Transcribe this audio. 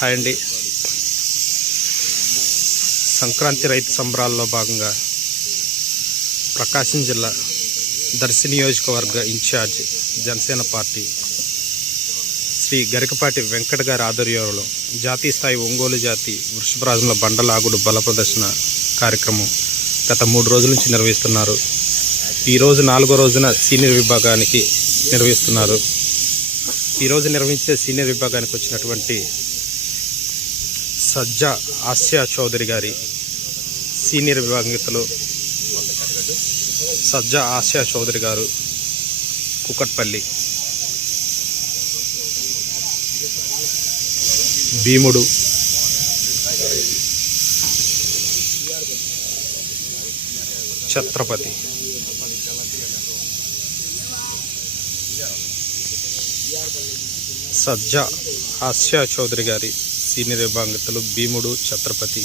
Hi అండి. సంక్రాంతి రైతు సంబరాల్లో భాగంగా ప్రకాశం జిల్లా దర్శి నియోజకవర్గ ఇన్ఛార్జ్ జనసేన పార్టీ శ్రీ గరికపాటి వెంకట గారి ఆధ్వర్యంలో జాతీయ స్థాయి ఒంగోలు జాతి వృషభరాజుల బండలాగుడు బల ప్రదర్శన కార్యక్రమం గత 3 రోజుల నుంచి నిర్వహిస్తున్నారు. ఈరోజు 4వ రోజున సీనియర్ విభాగానికి నిర్వహిస్తున్నారు. ఈరోజు నిర్వహించే సీనియర్ విభాగానికి వచ్చినటువంటి సజ్జా ఆసియా చౌదరి గారి సీనియర్ విభాగంలో సజ్జా ఆసియా చౌదరి గారు కుకట్పల్లి, భీముడు ఛత్రపతి, సజ్జా ఆసియా చౌదరి గారి సీనియర్ విభాగంలో భీముడు ఛత్రపతి,